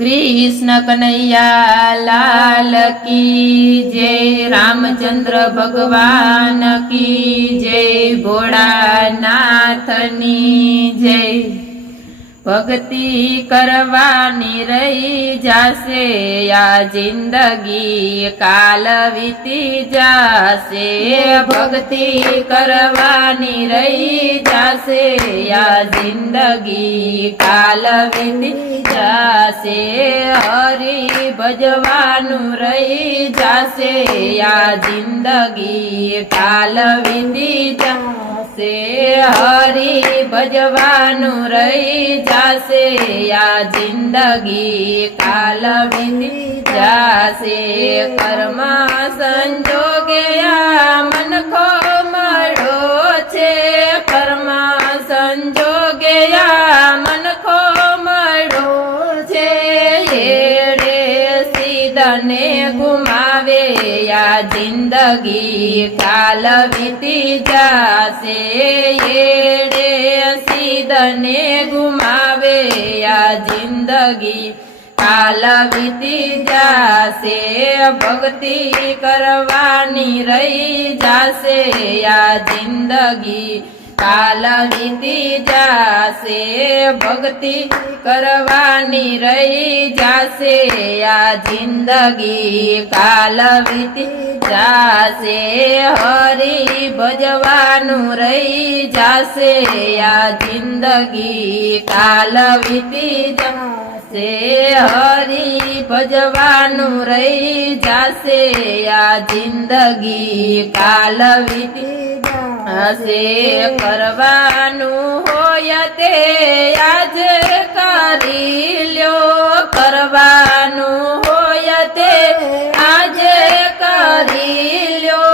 कृष्ण कन्हैया लाल की जय। रामचंद्र भगवान की जय। भोळानाथनी जय। भक्ति करवानी रही जासे या जिंदगी काल वीती जासे। भक्ति करवानी रही जासे या जिंदगी काल वीती जासे। हरि भजवानु रही जासे या जिंदगी काल वीती जासे। हरि भजवानु रही जासे या जिंदगी काल वीती जासे। कर्म संजोगे या मन को मळो छे। कर्म संजोगे या मन को मळो छे। एड़े सीधने घुमावे या जिंदगी काल वीती जासे। एड़े सीधने घुमावे या जिंदगी काल वीती जासे। भक्ति करवानी रही जासे या जिंदगी काल वीती जासे। भक्ति करवानी रही जासे या जिंदगी काल वीती जासे। हरि भजवानु रही जासे या जिंदगी काल वीती जासे। हरि भजवानु रही जासे या जिंदगी काल वीती जासे। करवानु होय ते आज करी ल्यो। करवानु होय ते आज करी ल्यो।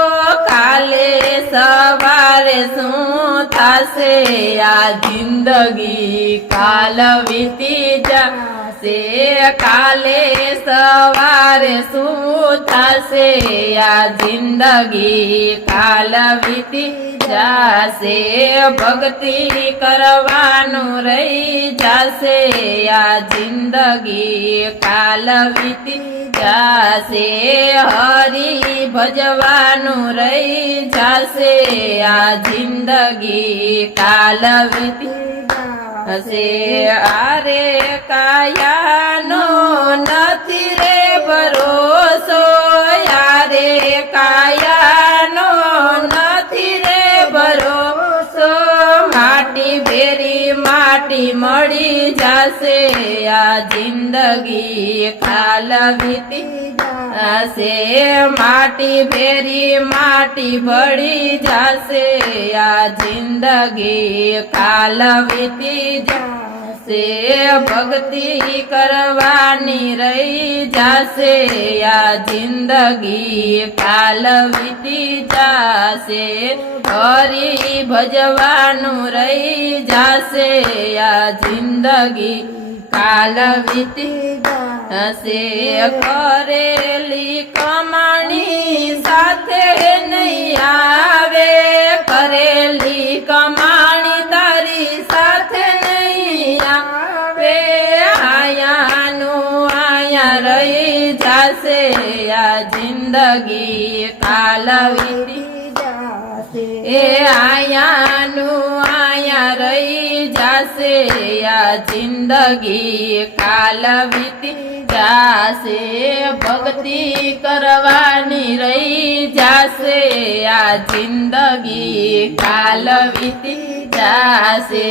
काले सवारे शुं थासे या जिंदगी काल वीती जासे। काले सवारे शुं थासे या जिंदगी काल वीती जासे। भक्ति करवानु रही जासे या जिंदगी काल वीती जासे। हरि भजवानु रही जासे या जिंदगी काल वीती जासे। आरे कायानो नथी रे भरोसो। यारे कायानो नथी रे भरोसो। माटी भेरी माटी मળી जासे या जिंदगी काल वीती जासे। माटी भेरी माटी भળી जासे या जिंदगी काल वीती जासे। भक्ति करवानी रही जासे या जिंदगी काल वीती जासे। हरि भजवानु रही जासे या जिंदगी काल वीती जासे। करेली कमाणी साथे नहीं आवे। करेली कमाणी तारी साथे नहीं आवे। आयानु आया रही जासे या जिंदगी काल वीती जासे। आयानु आया रही जासे या जिंदगी काल वीती जासे। भक्ति करवानी रही जासे या जिंदगी काल वीती जासे।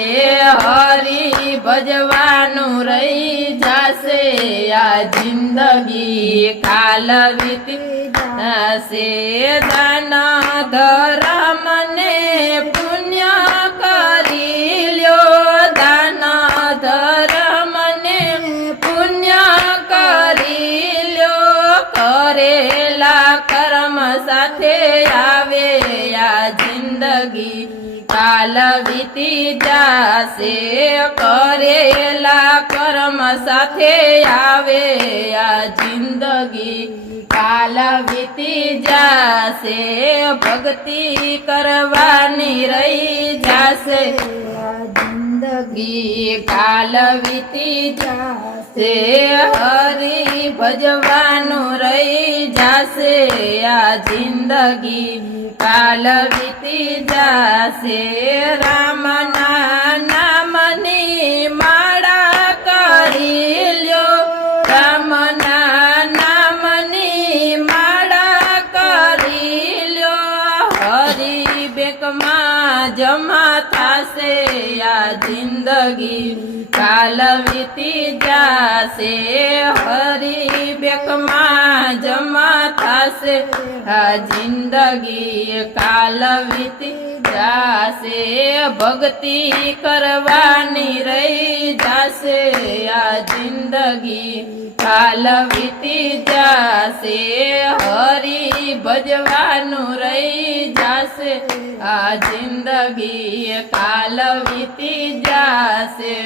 हरि भजवानु रही जासे या जिंदगी काल वीती जासे। दान धर्म ने पुण्य करी ल्यो। दान धर्म ने पुण्य करी ल्यो। करेला कर्म साथे आवे या जिंदगी काल वीती जासे। करेला कर्म साथे आवे या जिंदगी काल वीती जासे। भक्ति करवानी रही जासे जिंदगी काल वीती जासे। તે હરી ભજવાનું રહી જાશે આ જિંદગી કાલ વીતી જાશે રામના નામની માળા કરી લ્યો રામના નામની માળા કરી લ્યો હરી બેંકમાં જમા થાશે આ જિંદગી કાલ વીતી જાશે હરી બેંકમાં જમા થાશે આ જિંદગી કાલ વીતી જાશે ભક્તિ કરવાની રહી જાશે આ જિંદગી કાલ વીતી જાશે હરી ભજવાનું રહી જાશે આ જિંદગી કાલ વીતી જાશે।